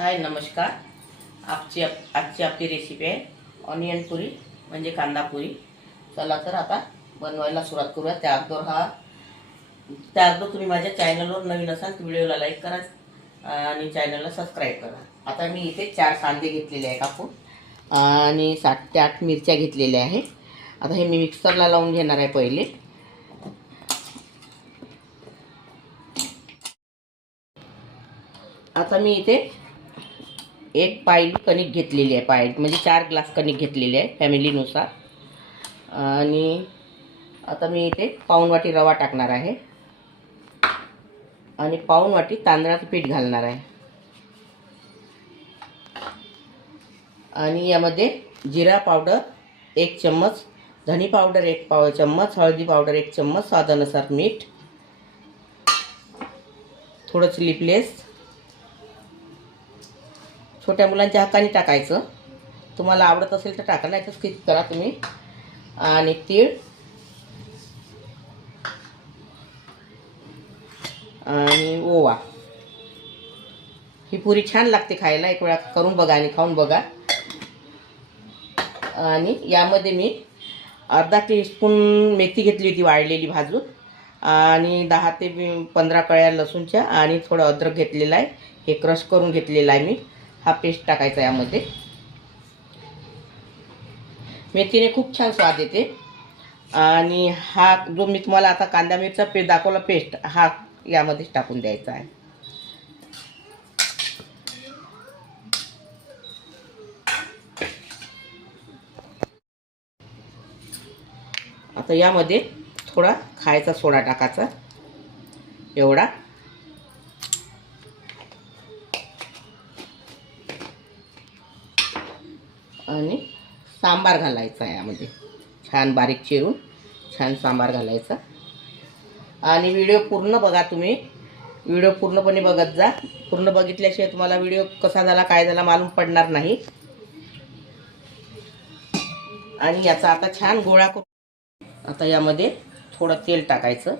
हाय नमस्कार. आजची आपली रेसिपी आहे ऑनियन पुरी म्हणजे कांदा पुरी. चला तर आता बनवायला सुरुवात करूया. त्याअगोदर तुम्ही माझ्या चॅनलवर नवीन असाल तर व्हिडिओला लाईक करा आणि चॅनलला सबस्क्राईब करा. आता मी इथे 4 कांदे घेतलेले आहे कापून आणि 7 ते 8 मिरच्या घेतलेल्या आहे. आता हे मी मिक्सरला लावून घेणार आहे पहिले. आता मी इथे एक पायली कणिक घेतलेली आहे. म्हणजे 4 ग्लास कणिक घेतलेली आहे फॅमिलीनुसार. आणि आता मी इथे पाऊण वाटी रवा टाकणार आहे आणि पाऊण वाटी तांदळाचं पीठ घालणार आहे. आणि यामध्ये जिरा पावडर 1 चम्मच, धनी पावडर 1 चम्मच, हळदी पावडर 1 चम्मच, स्वादानुसार मीठ, थोडं चिली फ्लेक्स, छोट्या मुलांच्या हक्काने टाकायचं. तुम्हाला आवडत असेल तर टाका, नाही तर स्किप करा तुम्ही. आणि तीळ आणि ओवा. ही पुरी छान लागते खायला. एक वेळा करून बघा आणि खाऊन बघा. आणि यामध्ये मी अर्धा टीस्पून मेथी घेतली होती वाळलेली भाजून, आणि 10 ते 15 कळ्या लसूणच्या, आणि थोडं अद्रक घेतलेलं आहे. हे क्रश करून घेतलेलं आहे मी. हा पेस्ट टाकायचा यामध्ये. मेथीने खूप छान स्वाद येते. आणि हा जो मी तुम्हाला आता कांदा मिरचा पेस्ट दाखवला, पेस्ट हा यामध्ये टाकून द्यायचा आहे. आता यामध्ये थोडा खायचा सोडा टाकायचा एवढा. आणि सांबार घालायचा आहे यामध्ये, छान बारीक चिरून छान सांबार घालायचा. आणि व्हिडिओ पूर्ण बघा तुम्ही. व्हिडिओ पूर्णपणे बघत जा. पूर्ण बघितल्याशिवाय तुम्हाला व्हिडिओ कसा झाला काय झाला मालूम पडणार नाही. आणि याचा आता छान गोळा करून आता यामध्ये थोडं तेल टाकायचं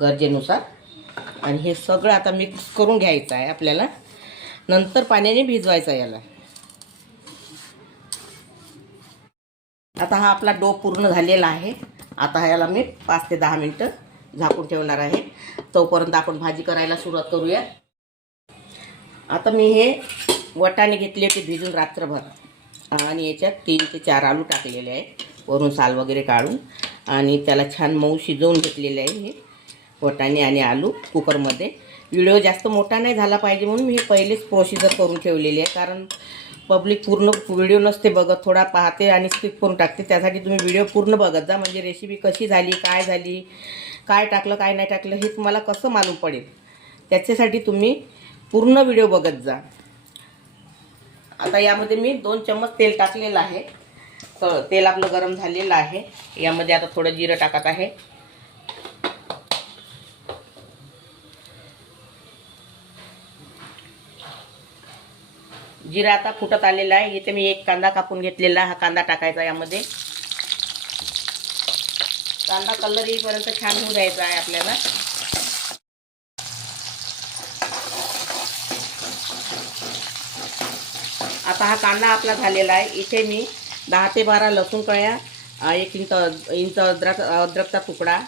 गरजेनुसार. आणि हे सगळं आता मिक्स करून घ्यायचं आहे आपल्याला. नंतर पाण्याने भिजवायचं याला. आता हा आपला डो पूर्ण झालेला आहे. आता याला मी 5 ते 10 मिनटं झाकून ठेवणार आहे. तोपर्यंत आपण भाजी करायला सुरुवात करूया. आता मी हे वाटाणे घेतले होते भिजून रात्रभर, आणि याच्यात 3 ते 4 आलू टाकलेले आहे वरून साल वगैरे काढून. आणि त्याला छान मऊ शिजवून घेतलेले आहे हे वाटाणे आणि आलू कुकरमध्ये. व्हिडिओ जास्त मोठा नाही झाला पाहिजे म्हणून मी पहिलेच प्रोसिजर करून ठेवलेली आहे. कारण पब्लिक पूर्ण व्हिडिओ नसते बघत, थोडा पाहते आणि स्किप करून टाकते. त्यासाठी तुम्ही व्हिडिओ पूर्ण बघत जा, म्हणजे रेसिपी कशी झाली, काय टाकलं काय नाही टाकलं हे तुम्हाला कसं मालूम पडेल. त्याच्यासाठी तुम्ही पूर्ण व्हिडिओ बघत जा. आता यामध्ये मी 2 चम्मच तेल टाकलेलं आहे. तर तेल आपलं गरम झालेलं आहे. यामध्ये आता थोडं जिरं टाकत आहे. जिरा आता फुटत आलेला आहे. इथे मी 1 कांदा कापून घेतलेला, हा कांदा टाकायचा यामध्ये. कांदा कलर येईपर्यंत छान होऊ द्यायचा आहे आपल्याला. आता हा कांदा आपला झालेला आहे. इथे मी 10 ते 12 लसूण कळ्या, 1 इंच अद्रकचा तुकडा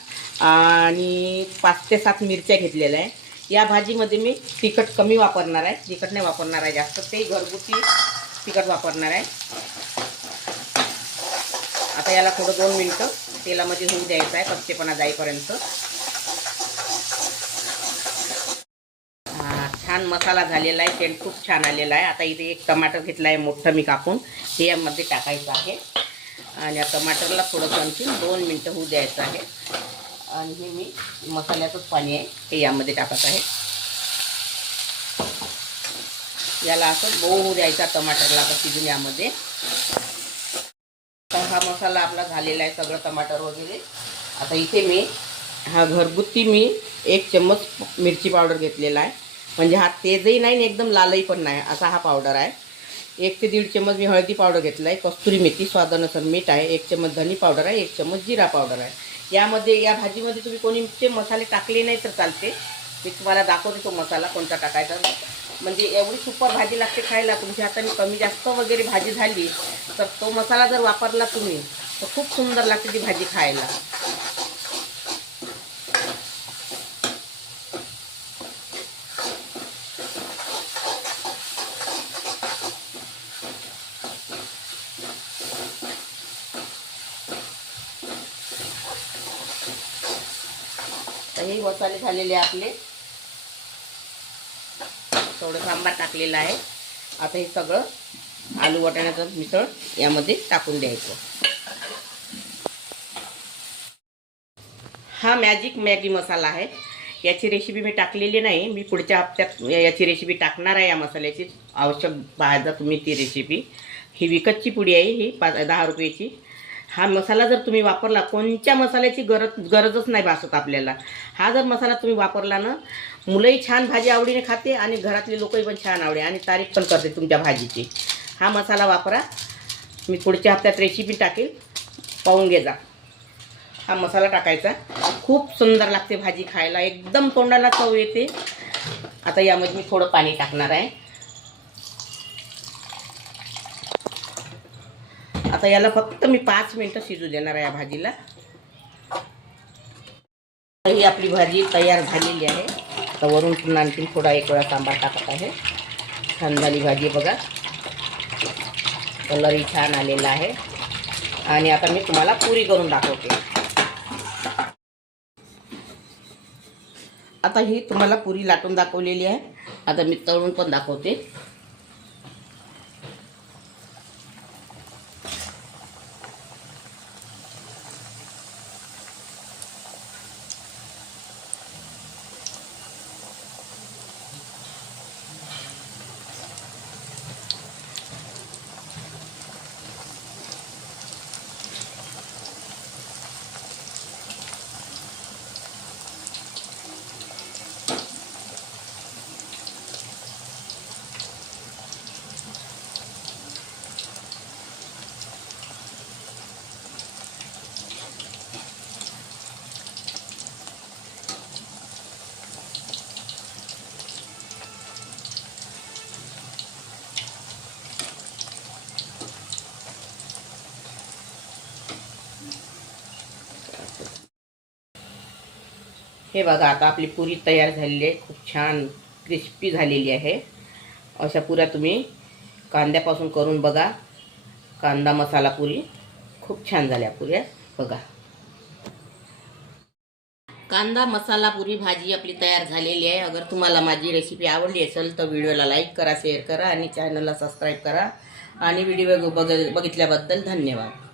आणि 5 ते 7 मिरच्या घेतलेल्या आहे. या भाजीमध्ये मी तिखट कमी वापरणार आहे, तिखट नाही वापरणार आहे जास्त. ते घरगुती तिखट वापरणार आहे. आता याला थोडं 2 मिनटं तेलामध्ये होऊ द्यायचं आहे, कच्चेपणा जाईपर्यंत. छान मसाला झालेला आहे, तेल खूप छान आलेला आहे. आता इथे 1 टमाटर घेतला आहे मोठं मी कापून, हे यामध्ये टाकायचं आहे. आणि या टमाटरला थोडंसं आणखी 2 मिनटं होऊ द्यायचं आहे. आणि हे मी मसाल्याचंच पाणी आहे हे यामध्ये टाकत आहे. याला असं मऊ होऊ द्यायचा टमाटरला आता शिजून यामध्ये. तर हा मसाला आपला झालेला आहे सगळं, टमाटर वगैरे. आता इथे मी हा घरगुती 1 चम्मच मिरची पावडर घेतलेला आहे. म्हणजे हा तेजही नाही एकदम लालही पण नाही असा हा पावडर आहे. 1 ते 1.5 चम्मच मी हळदी पावडर घेतला आहे. कस्तुरी मेथी, स्वादानुसार मीठ आहे. 1 चम्मच धनी पावडर आहे. 1 चम्मच जिरा पावडर आहे. या भाजीमध्ये तुम्ही कोणते मसाले टाकले नाही तर चालते. मी तुम्हाला दाखवते तो मसाला कोणता टाकायचा. म्हणजे एवढी सुपर भाजी लागते खायला. तुमच्या हाताने कमी जास्त वगैरे भाजी झाली तर तो मसाला जर वापरला तुम्ही तर खूप सुंदर लागते ती भाजी खायला. तर हे मसाले झालेले आपले. थोडं सांबार टाकलेलं आहे. आता हे सगळं आलू वाटाण्याचं मिसळ यामध्ये टाकून द्यायचं. हा मॅजिक मॅगी मसाला आहे. याची रेसिपी मी टाकलेली नाही. मी पुढच्या हप्त्यात याची रेसिपी टाकणार आहे. या मसाल्याची आवश्यक पाहायचा तुम्ही ती रेसिपी. ही विकतची पुडी आहे, ही 10 रुपयाची. हा मसाला जर तुम्ही वापरला, कोणत्या मसाल्याची गरजच नाही भासत आपल्याला. हा जर मसाला तुम्ही वापरला ना, मुलंही छान भाजी आवडीने खाते आणि घरातले लोकही पण छान आवडे आणि तारीफ पण करते तुमच्या भाजीची. हा मसाला वापरा. मी पुढच्या हप्त्यात रेसिपी टाकेल, पाहून घे जा. हा मसाला टाकायचा. खूप सुंदर लागते भाजी खायला, एकदम तोंडाला चव येते. आता यामध्ये मी थोडं पाणी टाकणार आहे. आता याला फक्त मी 5 मिनिटं शिजू देणार आहे या भाजीला. ही आपली भाजी तयार झालेली आहे. आता वरून पुन्हा आणखी थोडा एक वेळा सांबार टाकत आहे. छान झाली भाजी बघा, कलरही छान आलेला आहे. आणि आता मी तुम्हाला पुरी करून दाखवते. आता ही तुम्हाला पुरी लाटून दाखवलेली आहे. आता मी तळून पण दाखवते. हे बघा, आता आपली पुरी तयार झालेली आहे. खूप छान क्रिस्पी झालेली आहे. अशा पुऱ्या तुम्ही कांद्यापासून करून बघा. कांदा मसाला पुरी खूप छान झाल्या पुऱ्या बघा. कांदा मसाला पुरी भाजी आपली तयार झालेली आहे. अगर तुम्हाला माझी रेसिपी आवडली असेल तर व्हिडिओला लाईक करा, शेअर करा आणि चॅनलला सबस्क्राईब करा. आणि व्हिडिओ बघितल्याबद्दल धन्यवाद.